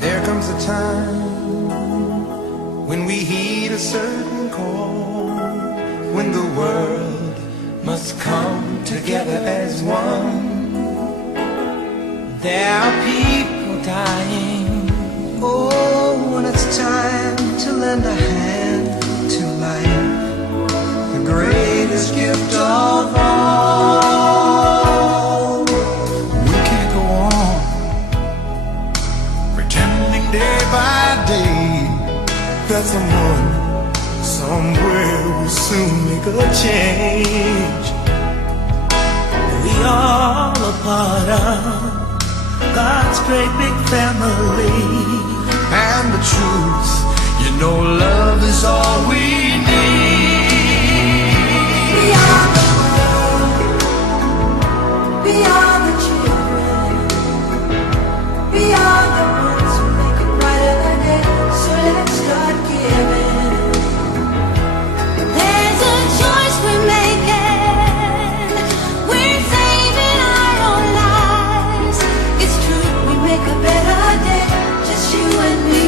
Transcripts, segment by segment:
There comes a time when we heed a certain call, when the world must come together as one. There are people dying. Oh, when it's time to lend a hand to life, the greatest gift of all. We can't go on pretending day by day that someone somewhere will soon make a change. We all a part of God's great big family. And the truth, you know, love is all we need. We are the world, we are the children, we are the ones who make it brighter than day. So let's start giving. There's a choice we're making. We're saving our own lives. It's true, we make a better day, just you and me.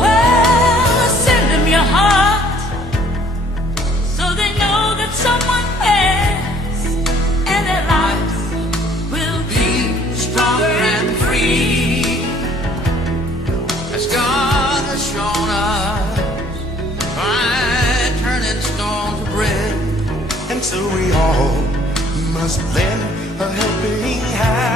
Well, send them your heart so they know that someone cares, and their lives will be stronger and free, as God has shown us by turning stone to bread. And so we all must lend a helping hand.